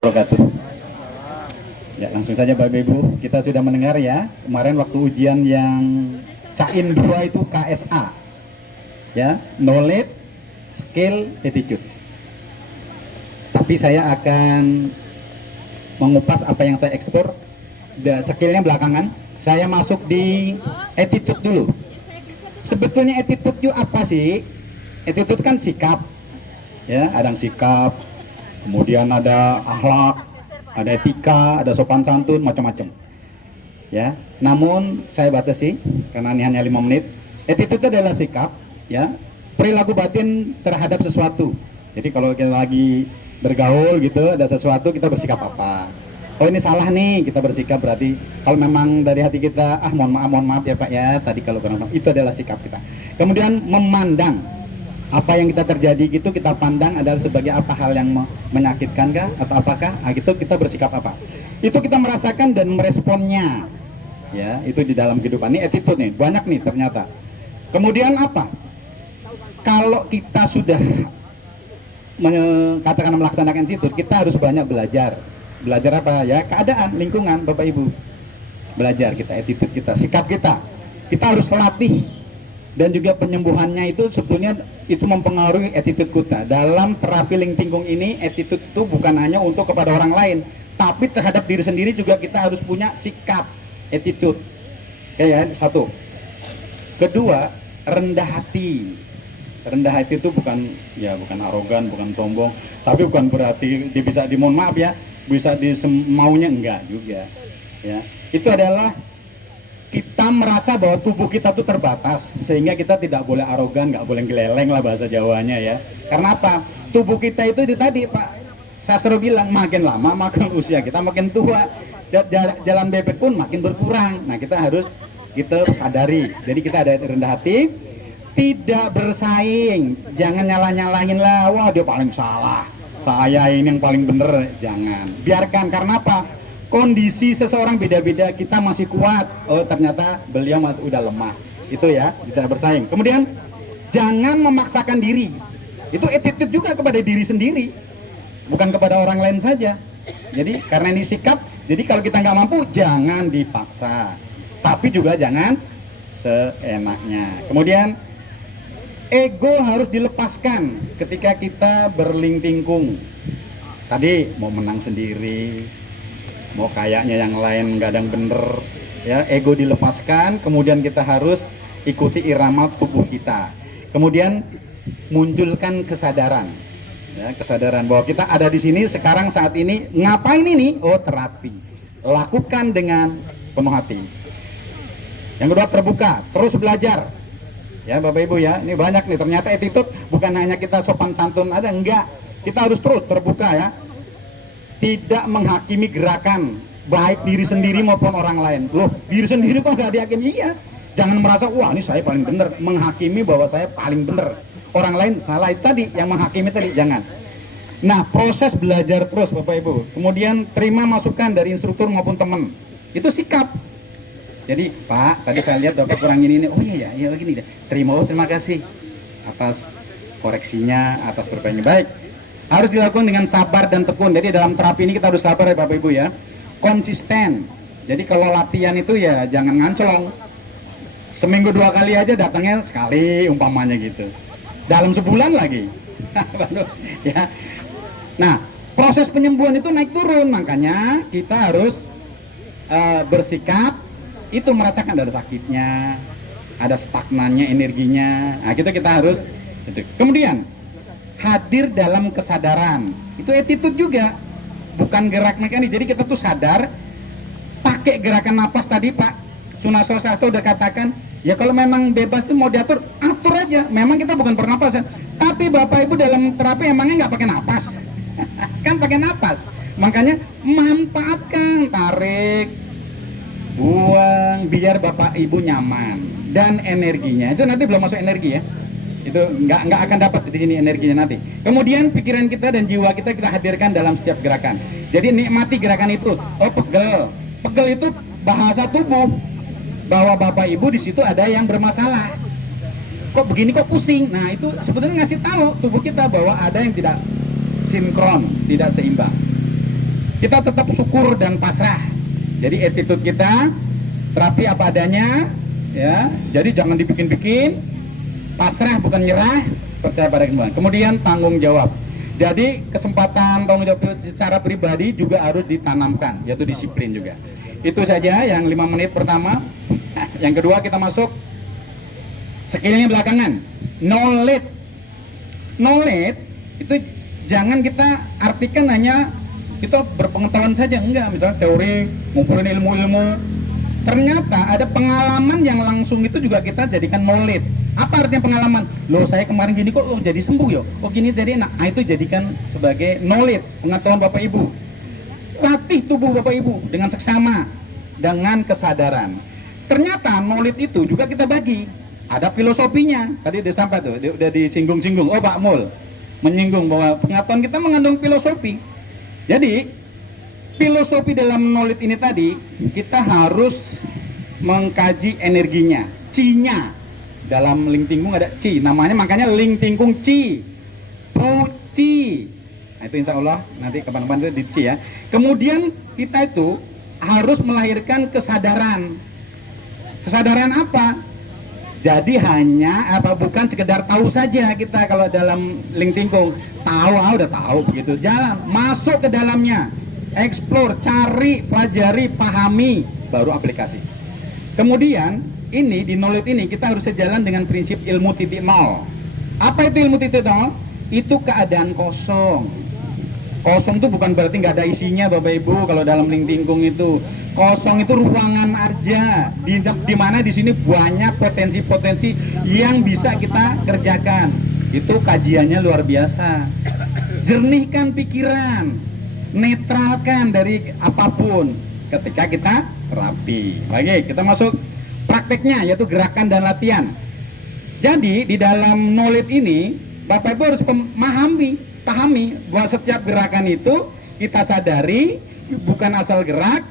Wabarakatuh. Ya, langsung saja Bapak Ibu, kita sudah mendengar ya kemarin waktu ujian yang Cain 2 itu KSA. Ya, knowledge, skill, attitude. Tapi saya akan mengupas apa yang saya ekspor. Skillnya belakangan. Saya masuk di attitude dulu. Sebetulnya attitude itu apa sih? Attitude kan sikap. Ya, ada sikap, kemudian ada akhlak, ada etika, ada sopan santun, macam-macam. Ya, namun saya batasi karena ini hanya 5 menit. Attitude adalah sikap, ya, perilaku batin terhadap sesuatu. Jadi kalau kita lagi bergaul gitu, ada sesuatu kita bersikap apa? Oh ini salah nih, kita bersikap berarti kalau memang dari hati kita, mohon maaf ya Pak ya, tadi kalau kurang itu adalah sikap kita. Kemudian memandang apa yang kita terjadi gitu, kita pandang adalah sebagai apa hal yang menyakitkan kah atau apakah, gitu kita bersikap apa, itu kita merasakan dan meresponnya, ya, itu di dalam kehidupan. Ini attitude nih, banyak nih ternyata. Kemudian apa, kalau kita sudah katakan melaksanakan situ, kita harus banyak belajar apa ya, keadaan lingkungan Bapak Ibu, belajar kita, attitude kita, sikap kita harus latih. Dan juga penyembuhannya itu sebetulnya itu mempengaruhi attitude kita. Dalam terapi Lingtingkung ini, attitude itu bukan hanya untuk kepada orang lain, tapi terhadap diri sendiri juga kita harus punya sikap, attitude. Ya, satu. Kedua, rendah hati. Rendah hati itu bukan arogan, bukan sombong, tapi bukan berarti dia bisa dimohon maaf ya, bisa disemaunya, enggak juga. Ya, itu adalah kita merasa bahwa tubuh kita tuh terbatas, sehingga kita tidak boleh arogan, nggak boleh geleleng lah bahasa Jawanya ya. Karena apa? Tubuh kita itu tadi Pak Sastro bilang, makin lama makin usia kita makin tua, jalan bebek pun makin berkurang. Nah kita sadari. Jadi kita ada rendah hati, tidak bersaing, jangan nyalahin lah, wah dia paling salah, saya ini yang paling bener, jangan. Biarkan, karena apa? Kondisi seseorang beda-beda, kita masih kuat, oh ternyata beliau masih udah lemah, itu ya, tidak bersaing. Kemudian jangan memaksakan diri, itu attitude juga kepada diri sendiri, bukan kepada orang lain saja. Jadi karena ini sikap, jadi kalau kita nggak mampu jangan dipaksa, tapi juga jangan seenaknya. Kemudian ego harus dilepaskan ketika kita berlingtingkung. Tadi mau menang sendiri, mau kayaknya yang lain nggak ada yang bener, ya, ego dilepaskan. Kemudian kita harus ikuti irama tubuh kita. Kemudian munculkan kesadaran, ya, kesadaran bahwa kita ada di sini sekarang saat ini. Ngapain ini? Oh terapi. Lakukan dengan penuh hati. Yang kedua, terbuka, terus belajar. Ya Bapak Ibu ya, ini banyak nih ternyata attitude bukan hanya kita sopan santun ada, enggak. Kita harus terus terbuka ya. Tidak menghakimi gerakan baik diri sendiri maupun orang lain. Loh, diri sendiri kok nggak dihakimi? Iya. Jangan merasa wah ini saya paling benar, menghakimi bahwa saya paling benar, orang lain salah. Itu tadi yang menghakimi tadi, jangan. Nah, proses belajar terus Bapak Ibu. Kemudian terima masukan dari instruktur maupun teman. Itu sikap. Jadi Pak, tadi saya lihat Bapak kurang ini. Oh iya ya begini deh. Terima kasih atas koreksinya, atas perbaikannya. Baik. Harus dilakukan dengan sabar dan tekun. Jadi dalam terapi ini kita harus sabar ya Bapak Ibu ya. Konsisten. Jadi kalau latihan itu ya jangan ngancelong. Seminggu 2 kali aja, datangnya sekali umpamanya gitu. Dalam sebulan lagi. Ya. Nah, proses penyembuhan itu naik turun. Makanya kita harus bersikap, itu merasakan ada sakitnya, ada stagnannya energinya. Nah, kita harus gitu. Kemudian hadir dalam kesadaran, itu attitude juga, bukan gerak mekanik. Jadi kita tuh sadar, pakai gerakan napas tadi Pak Sunarso Sastro udah katakan, ya kalau memang bebas tuh mau diatur, atur aja. Memang kita bukan pernapasan, tapi Bapak Ibu dalam terapi emangnya nggak pakai napas, kan pakai napas. Makanya manfaatkan, tarik, buang, biar Bapak Ibu nyaman dan energinya itu nanti belum masuk energi ya. Itu nggak akan dapat di sini energinya nanti. Kemudian pikiran kita dan jiwa kita hadirkan dalam setiap gerakan. Jadi nikmati gerakan itu. Oh pegel itu bahasa tubuh bahwa Bapak Ibu di situ ada yang bermasalah. Kok begini, kok pusing? Nah itu sebetulnya ngasih tahu tubuh kita bahwa ada yang tidak sinkron, tidak seimbang. kita tetap syukur dan pasrah. Jadi attitude kita terapi apa adanya, ya. Jadi jangan dibikin-bikin, pasrah bukan nyerah, percaya pada kemampuan. Kemudian tanggung jawab. Jadi kesempatan tanggung jawab secara pribadi juga harus ditanamkan, yaitu disiplin juga. Itu saja yang 5 menit pertama. Yang kedua kita masuk skillnya belakangan. Knowledge. Knowledge itu jangan kita artikan hanya kita berpengetahuan saja, enggak. Misalnya teori, ngumpulin ilmu-ilmu. Ternyata ada pengalaman yang langsung itu juga kita jadikan knowledge. Apa artinya pengalaman? Loh, saya kemarin gini kok, oh jadi sembuh ya. Oh gini jadi enak. Nah, itu jadikan sebagai knowledge, pengetahuan Bapak Ibu. Latih tubuh Bapak Ibu dengan seksama, dengan kesadaran. Ternyata knowledge itu juga kita bagi. Ada filosofinya. Tadi udah sampai tuh, udah disinggung-singgung. Oh Pak Mul menyinggung bahwa pengetahuan kita mengandung filosofi. Jadi filosofi dalam knowledge ini tadi kita harus mengkaji energinya, chi-nya. Dalam Ling Tingkung ada chi, namanya makanya Ling Tingkung chi, chi. Nah, itu insya Allah nanti kapan-kapan itu di chi ya. Kemudian kita itu harus melahirkan kesadaran. Kesadaran apa? Jadi hanya apa, bukan sekedar tahu saja kita. Kalau dalam Ling Tingkung tahu, udah tahu begitu, jalan masuk ke dalamnya, explore, cari, pelajari, pahami, baru aplikasi. Kemudian ini di knowledge ini kita harus sejalan dengan prinsip ilmu titik nol. Apa itu ilmu titik nol? Itu keadaan kosong. Kosong itu bukan berarti nggak ada isinya Bapak Ibu. Kalau dalam Ling Tingkung itu kosong itu ruangan aja. Di mana di sini banyak potensi-potensi yang bisa kita kerjakan. Itu kajiannya luar biasa. Jernihkan pikiran, netralkan dari apapun ketika kita terapi. Lagi kita masuk prakteknya, yaitu gerakan dan latihan. Jadi di dalam knowledge ini Bapak Ibu harus pahami bahwa setiap gerakan itu kita sadari bukan asal gerak,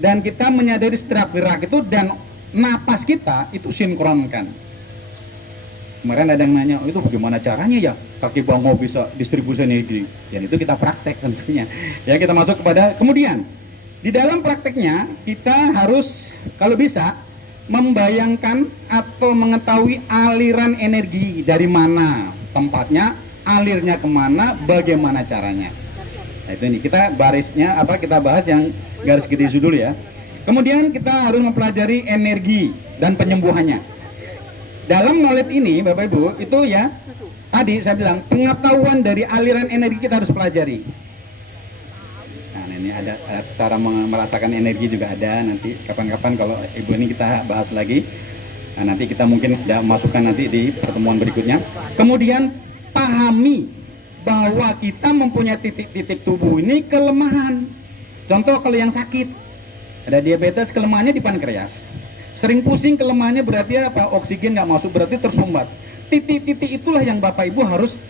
dan kita menyadari setiap gerak itu dan napas kita itu sinkronkan. Kemarin ada yang nanya, oh, itu bagaimana caranya ya kaki bangau bisa distribusi energi? Dan itu kita praktek tentunya. Ya, kita masuk kepada kemudian di dalam prakteknya kita harus kalau bisa membayangkan atau mengetahui aliran energi dari mana tempatnya, alirnya kemana, bagaimana caranya. Nah, itu ini kita barisnya kita bahas yang garis gede dulu ya. Kemudian kita harus mempelajari energi dan penyembuhannya. Dalam knowledge ini Bapak Ibu itu ya, tadi saya bilang pengetahuan dari aliran energi kita harus pelajari. Nah, ini ada cara merasakan energi juga ada, nanti kapan-kapan kalau Ibu ini kita bahas lagi. Nah, nanti kita mungkin ada masukan nanti di pertemuan berikutnya. Kemudian pahami bahwa kita mempunyai titik-titik tubuh ini kelemahan. Contoh kalau yang sakit, ada diabetes, kelemahannya di pankreas. Sering pusing, kelemahannya berarti apa? Oksigen nggak masuk, berarti tersumbat. Titik-titik itulah yang Bapak Ibu harus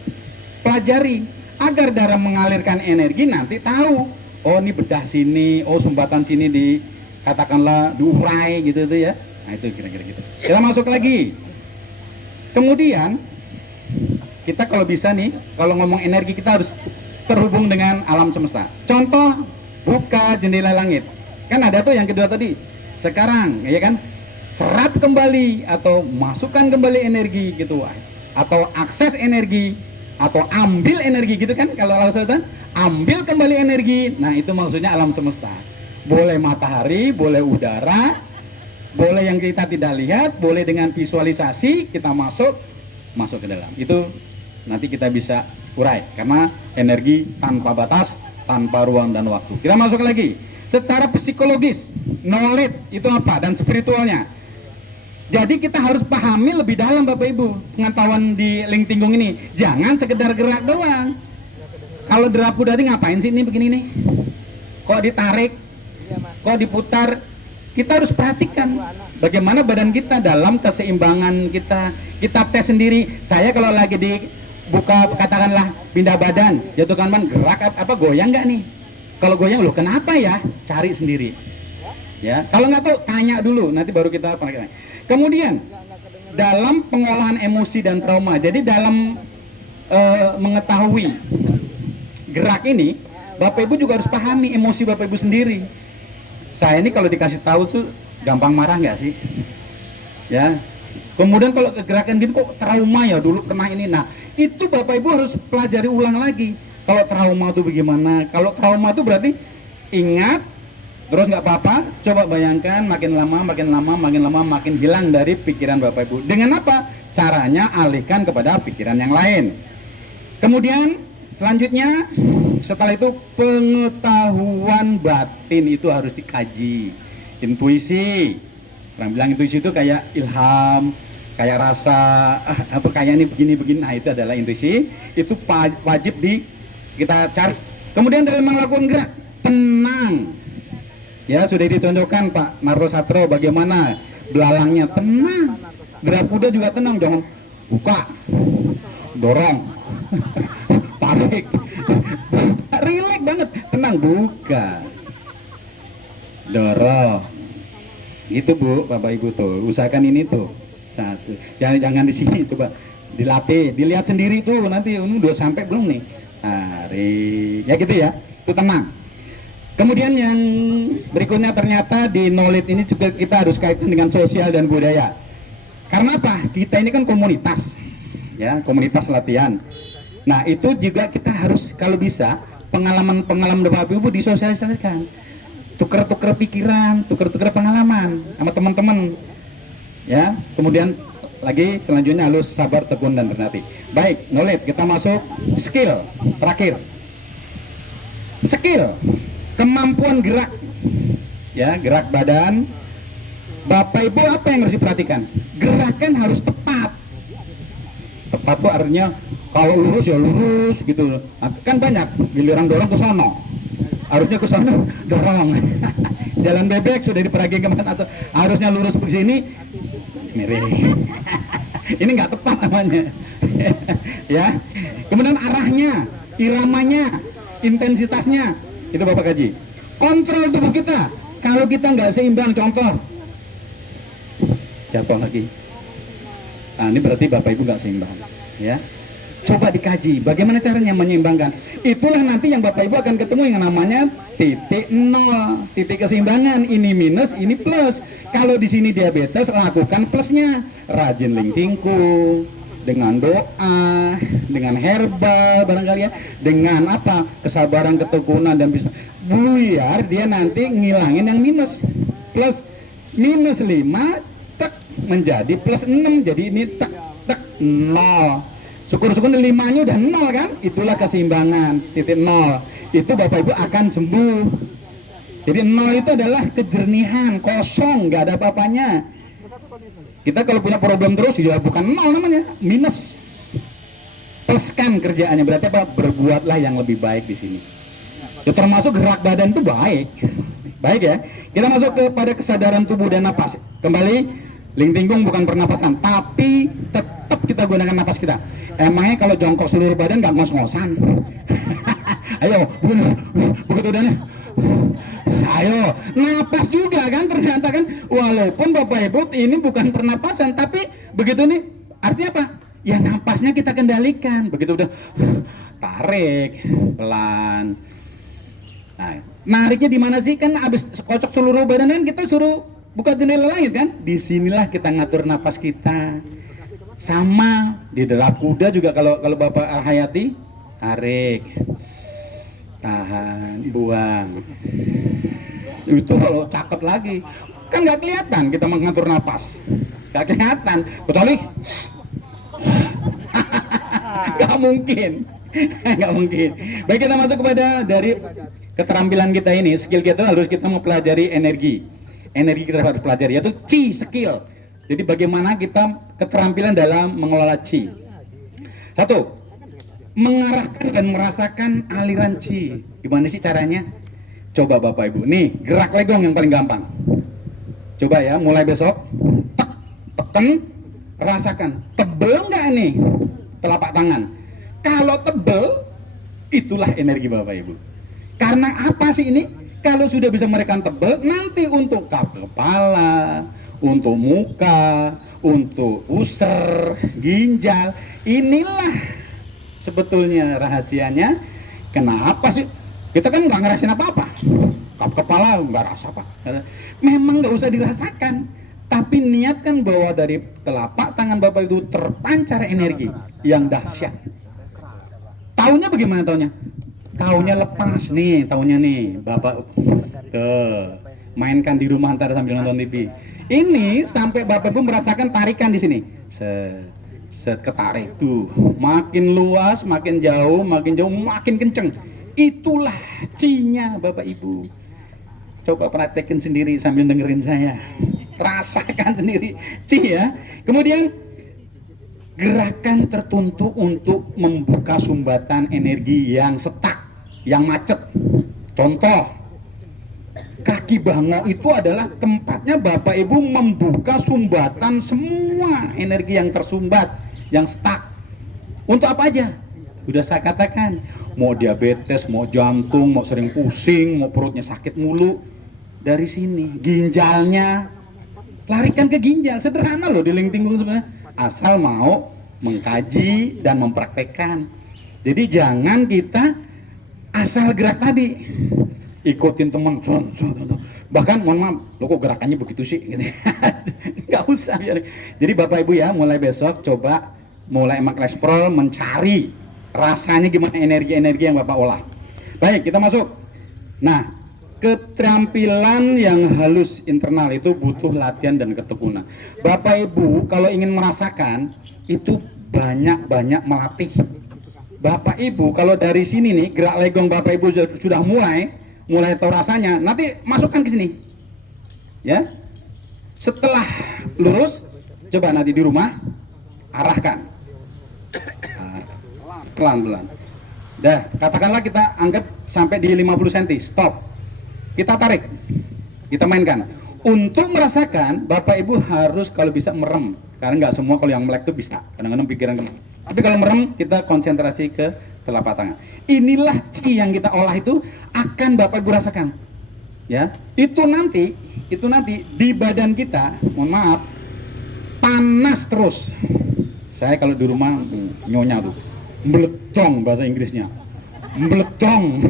pelajari agar darah mengalirkan energi nanti tahu. Oh ini bedah sini, oh sumbatan sini di katakanlah diurai gitu tuh ya. Nah itu kira-kira gitu. Kita masuk lagi. Kemudian kita kalau bisa nih, kalau ngomong energi kita harus terhubung dengan alam semesta. Contoh, buka jendela langit. Kan ada tuh yang kedua tadi. Sekarang, ya kan? Serap kembali atau masukkan kembali energi gitu. Atau akses energi atau ambil energi gitu kan, kalau alam semesta, ambil kembali energi. Nah, itu maksudnya alam semesta. Boleh matahari, boleh udara, boleh yang kita tidak lihat, boleh dengan visualisasi kita masuk ke dalam. Itu nanti kita bisa urai karena energi tanpa batas, tanpa ruang dan waktu. Kita masuk lagi. Secara psikologis, knowledge itu apa dan spiritualnya. Jadi kita harus pahami lebih dalam Bapak Ibu pengetahuan di Ling Tingkung ini. Jangan sekedar gerak doang. Kalau derapu tadi ngapain sih ini begini nih? Kok ditarik? Kok diputar? Kita harus perhatikan bagaimana badan kita dalam keseimbangan kita. Kita tes sendiri. Saya kalau lagi dibuka katakanlah pindah badan, jatuhkan ban, gerak apa goyang nggak nih? Kalau goyang loh kenapa ya? Cari sendiri. Ya, kalau nggak tahu tanya dulu, nanti baru kita pakai. Kemudian dalam pengolahan emosi dan trauma. Jadi dalam mengetahui gerak ini, Bapak Ibu juga harus pahami emosi Bapak Ibu sendiri. Saya ini kalau dikasih tahu tuh gampang marah nggak sih? Ya. Kemudian kalau kegerakan gitu kok trauma ya, dulu pernah ini. Nah, itu Bapak Ibu harus pelajari ulang lagi. Kalau trauma itu bagaimana? Kalau trauma itu berarti ingat, terus nggak apa-apa. Coba bayangkan makin lama, makin hilang dari pikiran Bapak Ibu. Dengan apa? Caranya alihkan kepada pikiran yang lain. Kemudian selanjutnya, setelah itu pengetahuan batin itu harus dikaji. Intuisi, orang bilang intuisi itu kayak ilham, kayak rasa, apa kayak ini begini-begini. Nah, itu adalah intuisi. Itu wajib kita cari. Kemudian dalam melakukan gerak, tenang. Ya, sudah ditunjukkan Pak Narto Satro bagaimana belalangnya, tenang. Gerak kuda juga tenang, jangan buka, dorong, tarik. Relax banget, tenang, buka, dorong. Gitu Bu, Bapak Ibu tuh, usahakan ini tuh. Satu, jangan di sini, coba dilatih, dilihat sendiri tuh nanti udah sampai belum nih. Tarik, ya gitu ya, itu tenang. Kemudian yang berikutnya ternyata di knowledge ini juga kita harus kaitkan dengan sosial dan budaya. Karena apa? Kita ini kan komunitas, ya, komunitas latihan. Nah, itu juga kita harus kalau bisa pengalaman-pengalaman Bapak Ibu disosialisasikan. Tuker-tuker pikiran, tuker-tuker pengalaman sama teman-teman. Ya, kemudian lagi selanjutnya harus sabar, tekun dan berhati. Baik, knowledge, kita masuk skill terakhir. Skill, kemampuan gerak. Ya, gerak badan. Bapak Ibu apa yang harus diperhatikan? Gerakan harus tepat. Tepat itu artinya kalau lurus ya lurus gitu. Kan banyak giliran dorong ke sono. Harusnya ke sono dorong. Jalan bebek sudah diperhatikan kemana, atau harusnya lurus ke sini miring. Ini nggak tepat namanya. Ya. Kemudian arahnya, iramanya, intensitasnya itu Bapak kaji. Kontrol tubuh kita. Kalau kita nggak seimbang, contoh jatuh lagi. Nah, ini berarti Bapak Ibu nggak seimbang, ya. Coba dikaji bagaimana caranya menyeimbangkan. Itulah nanti yang Bapak Ibu akan ketemu yang namanya titik nol, titik keseimbangan. Ini minus, ini plus. Kalau di sini diabetes, lakukan plusnya. Rajin lingkingkung, dengan doa, dengan herbal barangkali ya, dengan apa? Kesabaran, ketekunan dan bisa. Biar dia nanti ngilangin yang minus. Plus minus 5 menjadi plus 6, jadi ini tek 0. Syukur-syukur 5-nya udah 0 kan, itulah keseimbangan. Titik 0 itu Bapak Ibu akan sembuh. Jadi 0 itu adalah kejernihan, kosong, nggak ada apa-apanya. Kita kalau punya problem terus ya bukan 0 namanya, minus. Pluskan kerjaannya, berarti apa? Berbuatlah yang lebih baik di sini. Ya, termasuk gerak badan itu baik. Baik ya. Kita masuk kepada kesadaran tubuh dan napas. Kembali, lingtingkung bukan pernapasan, tapi tetap kita gunakan napas kita. Emangnya kalau jongkok seluruh badan nggak ngos-ngosan? Ayo, begitu udah nih. Ayo, napas juga kan ternyata kan. Walaupun Bapak Ibu ini bukan pernapasan, tapi begitu nih artinya apa? Ya napasnya kita kendalikan. Begitu udah tarik pelan. Nah, nariknya di mana sih? Kan abis kocok seluruh badan kan kita suruh buka jendela langit kan? Disinilah kita ngatur napas kita. Sama di derap kuda juga kalau Bapak hayati, tarik, tahan, buang. Itu kalau cakep lagi, kan nggak kelihatan kita mengatur napas, nggak kelihatan, kecuali nggak mungkin, nggak mungkin. Baik, kita masuk kepada dari keterampilan kita ini, skill kita harus kita mempelajari energi kita harus pelajari, yaitu chi skill. Jadi bagaimana kita keterampilan dalam mengelola chi. Satu, mengarahkan dan merasakan aliran chi. Gimana sih caranya? Coba Bapak Ibu, nih gerak legong yang paling gampang. Coba ya, mulai besok, tekan, rasakan. Tebel nggak nih telapak tangan? Kalau tebel, itulah energi Bapak Ibu. Karena apa sih ini? Kalau sudah bisa merekan tebel, nanti untuk kepala, untuk muka, untuk user, ginjal, inilah sebetulnya rahasianya. Kenapa sih Kita kan nggak ngerasain apa-apa, kepala nggak rasa apa, memang nggak usah dirasakan, tapi niatkan bahwa dari telapak tangan Bapak itu terpancar energi yang dahsyat. Taunya bagaimana taunya? Taunya lepas nih, taunya nih Bapak mainkan di rumah ntar sambil nonton TV. Ini sampai Bapak Ibu merasakan tarikan di sini. Ketarik tuh, makin luas, makin jauh, makin kenceng. Itulah cinya Bapak Ibu. Coba praktekin sendiri sambil dengerin saya. Rasakan sendiri ci ya. Kemudian gerakan tertentu untuk membuka sumbatan energi yang setak, yang macet. Contoh, kaki bangau itu adalah tempatnya Bapak Ibu membuka sumbatan semua energi yang tersumbat, yang stuck. Untuk apa aja? Udah saya katakan, mau diabetes, mau jantung, mau sering pusing, mau perutnya sakit mulu, dari sini. Ginjalnya, larikan ke ginjal. Sederhana loh di Lingtinggung sebenarnya, asal mau mengkaji dan mempraktekkan. Jadi jangan kita asal gerak tadi, ikutin teman, bahkan mohon maaf, lo kok gerakannya begitu sih, gitu. Nggak usah. Jadi Bapak Ibu ya, mulai besok coba mulai maklesprol mencari rasanya gimana energi-energi yang Bapak olah. Baik, kita masuk. Nah, keterampilan yang halus internal itu butuh latihan dan ketekunan. Bapak Ibu kalau ingin merasakan itu banyak-banyak melatih. Bapak Ibu kalau dari sini nih gerak legong Bapak Ibu sudah mulai tahu rasanya, nanti masukkan ke sini. Ya. Setelah lurus, coba nanti di rumah arahkan. Pelan-pelan. Dah, katakanlah kita anggap sampai di 50 cm, stop. Kita tarik. Kita mainkan. Untuk merasakan, Bapak Ibu harus kalau bisa merem. Karena nggak semua kalau yang melek itu bisa. Kadang-kadang pikiran kemana. Tapi kalau merem, kita konsentrasi ke telapak tangan. Inilah ci yang kita olah itu akan Bapak Ibu rasakan. Ya, itu nanti di badan kita, mohon maaf, panas terus. Saya kalau di rumah nyonya tuh, meletong bahasa Inggrisnya, meletong.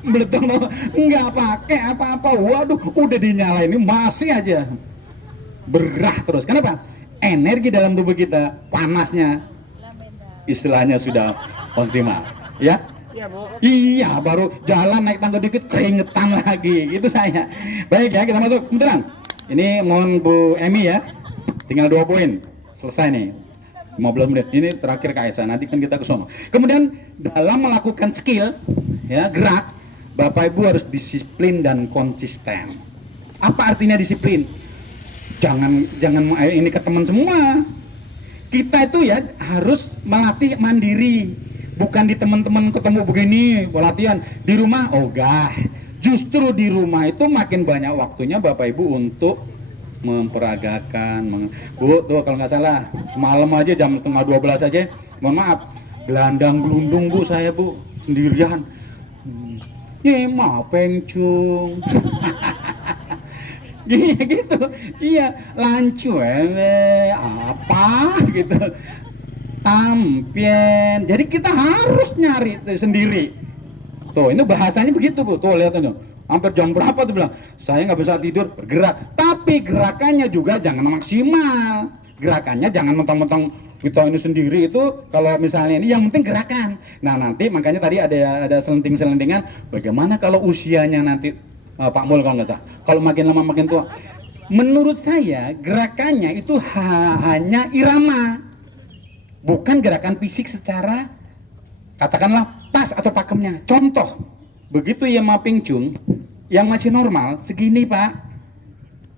Meletong nggak pakai apa-apa, waduh, udah dinyalain ini masih aja berah terus. Kenapa? Energi dalam tubuh kita panasnya istilahnya sudah maksimal, ya? Iya, baru jalan naik tangga dikit keringetan lagi, gitu saya. Baik ya, kita masuk beneran. Ini mohon Bu Emi ya, tinggal 2 poin, selesai nih. 15 menit, ini terakhir Kaisa, nanti kan kita ke sono. Kemudian dalam melakukan skill, ya gerak, Bapak Ibu harus disiplin dan konsisten. Apa artinya disiplin? Jangan ini ke teman semua. Kita itu ya harus melatih mandiri, bukan di teman-teman ketemu begini latihan. Di rumah ogah. Justru di rumah itu makin banyak waktunya Bapak Ibu untuk memperagakan. Bu, tuh kalau nggak salah semalam aja jam 11:30 aja, mohon maaf, gelandang gelundung Bu saya Bu, sendirian. Ya maaf pencung. Iya gitu, iya lancu apa gitu, tampien. Jadi kita harus nyari sendiri. Tuh ini bahasanya begitu Bu, tuh lihat tuh. Hampir jam berapa tuh bilang, saya nggak bisa tidur, bergerak. Tapi gerakannya juga jangan maksimal. Gerakannya jangan mentang-mentang kita ini sendiri itu. Kalau misalnya ini yang penting gerakan. Nah nanti makanya tadi ada selenting-selentingan. Bagaimana kalau usianya nanti Pak Mul kalau nggak salah. Kalau makin lama makin tua. Menurut saya gerakannya itu hanya irama. Bukan gerakan fisik secara katakanlah pas atau pakemnya. Contoh. Begitu ya Maping Chung yang masih normal segini Pak,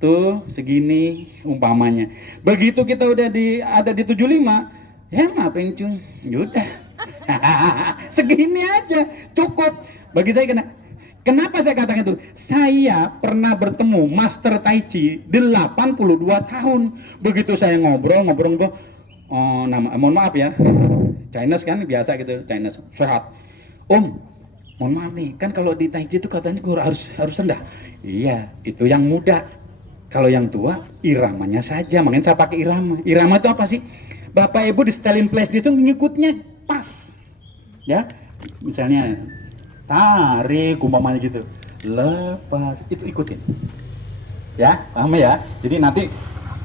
tuh segini umpamanya. Begitu kita udah ada di 75, ya Maping Chung, yaudah segini aja cukup. Bagi saya kenapa saya katakan itu? Saya pernah bertemu Master Tai Chi 82 tahun. Begitu saya ngobrol, oh, mohon maaf ya, Chinese kan biasa gitu, Chinese sehat. Mohon maaf nih, kan kalau di Tai Chi itu katanya harus rendah. Iya, itu yang muda. Kalau yang tua, iramanya saja. Makanya saya pakai irama. Irama itu apa sih? Bapak Ibu di setelin flash disk itu ngikutnya pas. Ya, misalnya tarik umpamanya gitu, lepas, itu ikutin ya, paham ya. Jadi nanti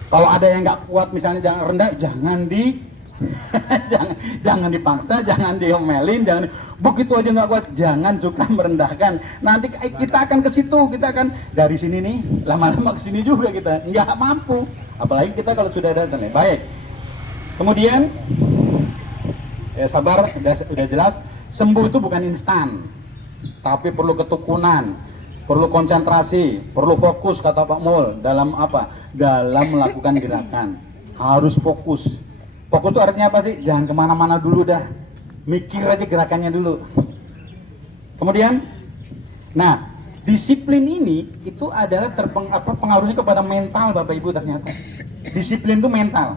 kalau ada yang nggak kuat misalnya jangan rendah, jangan di jangan dipaksa, jangan diomelin, jangan begitu aja nggak kuat, jangan suka merendahkan. Nanti kita akan ke situ, kita akan dari sini nih lama-lama ke sini juga kita nggak mampu, apalagi kita kalau sudah ada sana. Baik, kemudian ya sabar, udah jelas. Sembuh itu bukan instan, tapi perlu ketekunan, perlu konsentrasi, perlu fokus, kata Pak Mul, dalam apa? Dalam melakukan gerakan harus fokus. Fokus itu artinya apa sih? Jangan kemana-mana dulu dah, mikir aja gerakannya dulu. Kemudian, nah disiplin ini itu adalah pengaruhnya kepada mental Bapak Ibu ternyata. Disiplin itu mental,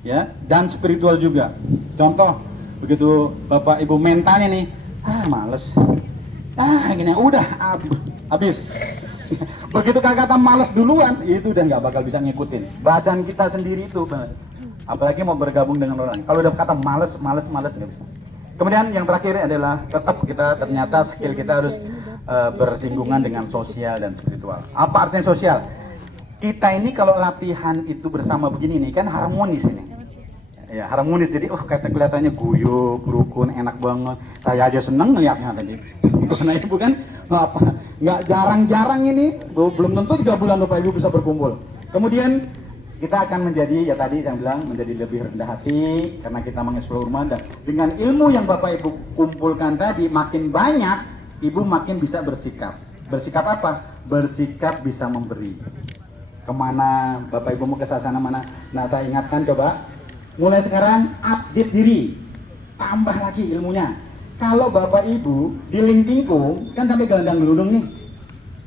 ya, dan spiritual juga. Contoh, begitu Bapak Ibu mentalnya nih, males, gini udah habis. Begitu kata males duluan, itu udah nggak bakal bisa ngikutin. Badan kita sendiri itu, apalagi mau bergabung dengan orang. Kalau udah kata males nggak bisa. Kemudian yang terakhir adalah tetap kita ternyata skill kita harus bersinggungan dengan sosial dan spiritual. Apa artinya sosial? Kita ini kalau latihan itu bersama begini nih kan harmonis ini. Ya harmonis, jadi kata kelihatannya guyup, rukun, enak banget. Saya aja seneng ngeliatnya tadi. Karena ibu kan nggak jarang-jarang ini, belum tentu 3 bulan Bapak Ibu bisa berkumpul. Kemudian kita akan menjadi, ya tadi saya bilang, menjadi lebih rendah hati karena kita mengeksplor rumah. Dan dengan ilmu yang Bapak Ibu kumpulkan tadi makin banyak, Ibu makin bisa bersikap. Bersikap apa? Bersikap bisa memberi. Kemana Bapak Ibu mau ke sana mana? Nah saya ingatkan coba, mulai sekarang update diri, tambah lagi ilmunya. Kalau Bapak Ibu di Lingkingkung kan sampai gelendang gelundung nih,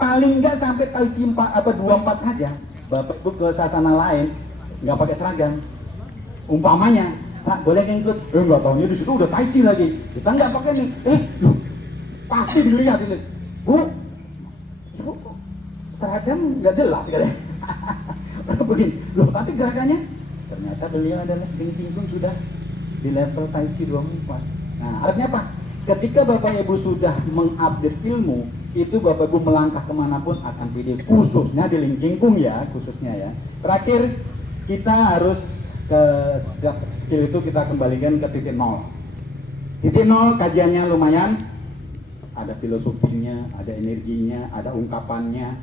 paling nggak sampai Tai Chi 24 saja. Bapak Ibu ke sasana lain nggak pakai seragam, umpamanya, boleh ngikut, nggak tahunya di situ udah Tai Chi lagi, kita nggak pakai nih, loh, pasti dilihat ini, bu, seragam nggak jelas katanya. Begini, loh tapi gerakannya, ternyata beliau adalah Lingkingkung sudah di level Tai Chi 24. Nah artinya apa? Ketika Bapak Ibu sudah mengupdate ilmu, itu Bapak Ibu melangkah kemanapun akan pede, khususnya di Lingkingkung ya, khususnya ya. Terakhir, kita harus ke skill itu kita kembalikan ke titik nol. Titik nol kajiannya lumayan, ada filosofinya, ada energinya, ada ungkapannya,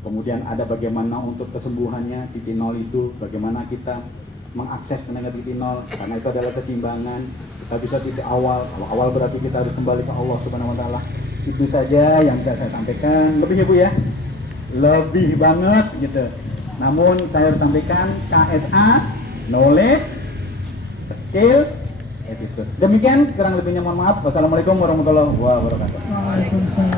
kemudian ada bagaimana untuk kesembuhannya. Titik nol itu bagaimana kita mengakses tenaga titik nol, karena itu adalah keseimbangan. Kita bisa titik awal, kalau awal berarti kita harus kembali ke Allah Subhanahu wa Ta'ala. Itu saja yang bisa saya sampaikan. Lebih ya Bu ya, lebih banget gitu. Namun saya harus sampaikan KSA, knowledge, skill, attitude. Demikian kurang lebihnya, mohon maaf. Wassalamualaikum warahmatullahi wabarakatuh. Waalaikumsalam.